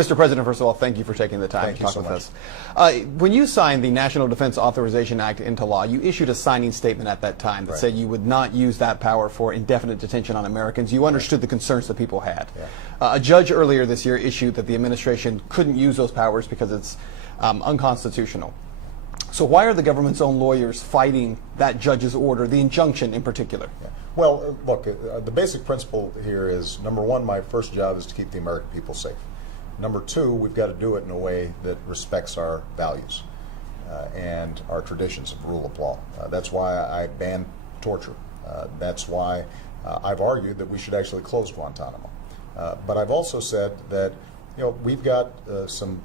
Mr. President, first of all, thank you for taking the time to talk with us. When you signed the National Defense Authorization Act into law, you issued a signing statement at that time that said you would not use that power for indefinite detention on Americans. You understood the concerns that people had. A judge earlier this year issued that the administration couldn't use those powers because it's unconstitutional. So why are the government's own lawyers fighting that judge's order, the injunction in particular? Well, look, the basic principle here is, number one, my first job is to keep the American people safe. Number two, we've got to do it in a way that respects our values and our traditions of rule of law. That's why I ban torture. That's why I've argued that we should actually close Guantanamo. But I've also said that, we've got some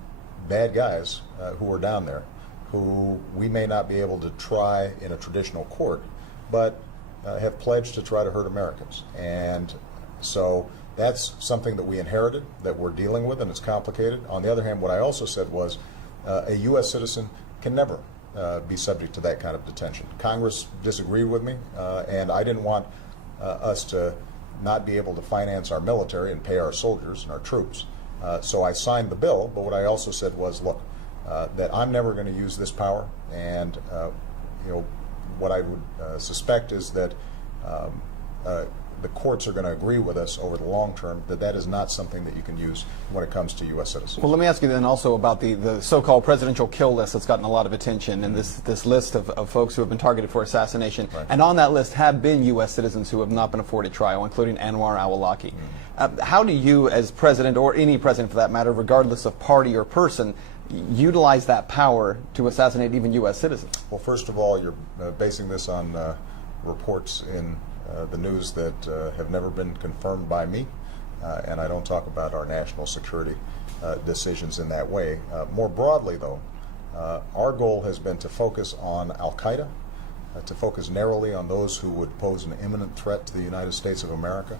bad guys who are down there who we may not be able to try in a traditional court, but have pledged to try to hurt Americans. And so that's something that we inherited, that we're dealing with, and it's complicated. On the other hand, what I also said was a U.S. citizen can never be subject to that kind of detention. Congress disagreed with me, and I didn't want us to not be able to finance our military and pay our soldiers and our troops. So I signed the bill, but what I also said was, look, that I'm never going to use this power, and what I would suspect is that the courts are going to agree with us over the long term that that is not something that you can use when it comes to U.S. citizens. Well, let me ask you then also about the so-called presidential kill list that's gotten a lot of attention, and this list of folks who have been targeted for assassination. Right. And on that list have been U.S. citizens who have not been afforded trial, including Anwar al-Awlaki. How do you, as president, or any president for that matter, regardless of party or person, utilize that power to assassinate even U.S. citizens? Well, first of all, you're basing this on reports in the news that have never been confirmed by me, and I don't talk about our national security decisions in that way. More broadly, though, our goal has been to focus on al-Qaeda, to focus narrowly on those who would pose an imminent threat to the United States of America,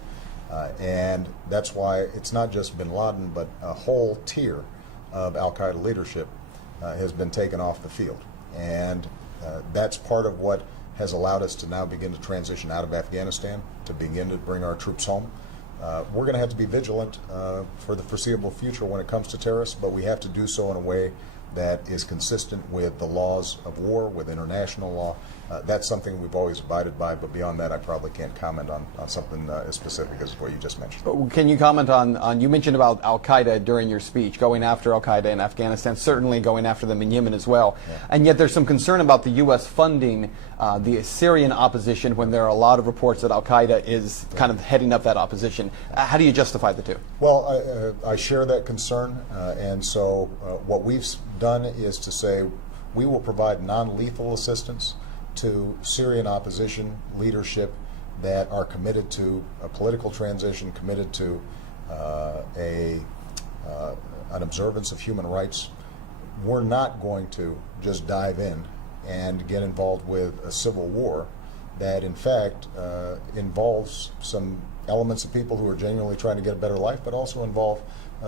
and that's why it's not just bin Laden, but a whole tier of al-Qaeda leadership has been taken off the field. And that's part of what has allowed us to now begin to transition out of Afghanistan, to begin to bring our troops home. We're going to have to be vigilant for the foreseeable future when it comes to terrorists, but we have to do so in a way that is consistent with the laws of war, with international law. That's something we've always abided by, but beyond that I probably can't comment on something as specific as what you just mentioned. But can you comment on you mentioned about al-Qaeda during your speech, going after al-Qaeda in Afghanistan, certainly going after them in Yemen as well. Yeah. And yet there's some concern about the U.S. funding the Syrian opposition when there are a lot of reports that al-Qaeda is kind of heading up that opposition. How do you justify the two? Well, I share that concern, and so what we've done is to say we will provide non-lethal assistance to Syrian opposition leadership that are committed to a political transition, committed to an observance of human rights. We're not going to just dive in and get involved with a civil war that in fact involves some elements of people who are genuinely trying to get a better life, but also involve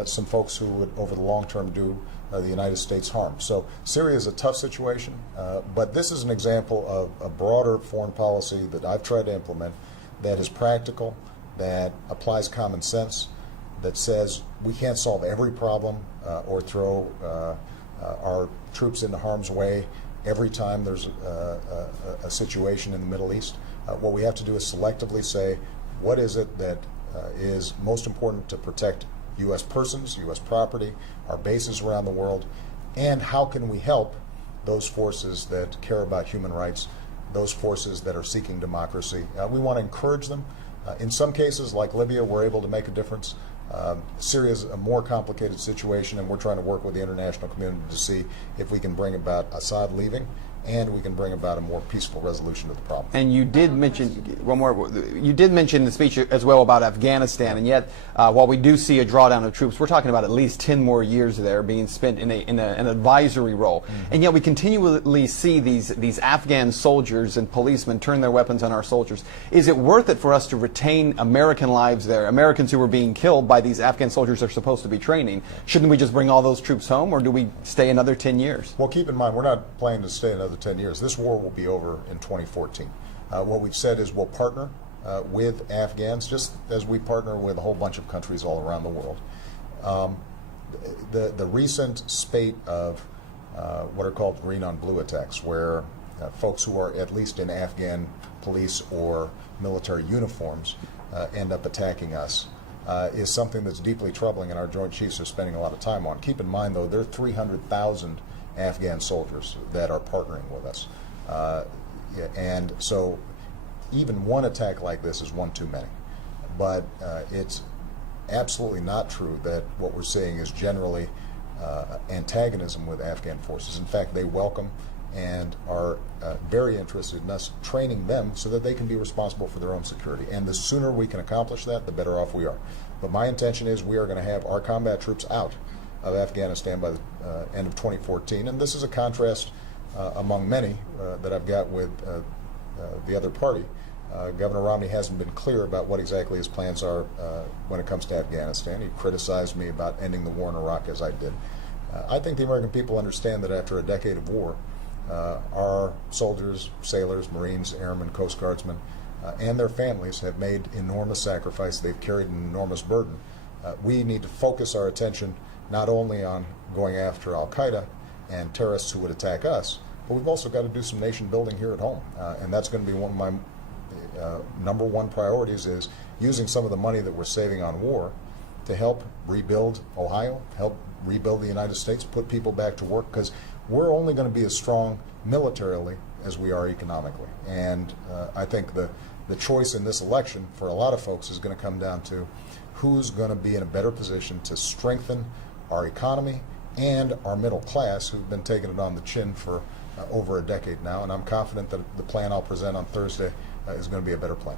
some folks who would over the long term do the United States harm. So Syria is a tough situation, but this is an example of a broader foreign policy that I've tried to implement that is practical, that applies common sense, that says we can't solve every problem or throw our troops into harm's way every time there's a situation in the Middle East. What we have to do is selectively say, what is it that is most important to protect U.S. persons, U.S. property, our bases around the world, and how can we help those forces that care about human rights, those forces that are seeking democracy. We want to encourage them. In some cases, like Libya, we're able to make a difference. Syria is a more complicated situation, and we're trying to work with the international community to see if we can bring about Assad leaving, and we can bring about a more peaceful resolution of the problem. And you did mention one more. You did mention in the speech as well about Afghanistan, and yet while we do see a drawdown of troops, we're talking about at least 10 more years there being spent in an advisory role. And yet we continually see these Afghan soldiers and policemen turn their weapons on our soldiers. Is it worth it for us to retain American lives there, Americans who are being killed by these Afghan soldiers they're supposed to be training? Shouldn't we just bring all those troops home, or do we stay another 10 years? Well, keep in mind, we're not planning to stay another 10 years. This war will be over in 2014. What we've said is we'll partner with Afghans, just as we partner with a whole bunch of countries all around the world. the recent spate of what are called green on blue attacks, where folks who are at least in Afghan police or military uniforms end up attacking us, is something that's deeply troubling, and our Joint Chiefs are spending a lot of time on. Keep in mind, though, there are 300,000 Afghan soldiers that are partnering with us. And so even one attack like this is one too many. But it's absolutely not true that what we're seeing is generally antagonism with Afghan forces. In fact, they welcome and are very interested in us training them so that they can be responsible for their own security. And the sooner we can accomplish that, the better off we are. But my intention is we are going to have our combat troops out of Afghanistan by the end of 2014. And this is a contrast among many that I've got with the other party. Governor Romney hasn't been clear about what exactly his plans are when it comes to Afghanistan. He criticized me about ending the war in Iraq, as I did. I think the American people understand that after a decade of war, our soldiers, sailors, Marines, airmen, Coast Guardsmen, and their families have made enormous sacrifice. They've carried an enormous burden. We need to focus our attention not only on going after al-Qaeda and terrorists who would attack us, but we've also got to do some nation building here at home. And that's going to be one of my number one priorities, is using some of the money that we're saving on war to help rebuild Ohio, help rebuild the United States, put people back to work, because we're only going to be as strong militarily as we are economically. And I think the choice in this election for a lot of folks is going to come down to who's going to be in a better position to strengthen our economy and our middle class, who've been taking it on the chin for over a decade now. And I'm confident that the plan I'll present on Thursday is going to be a better plan.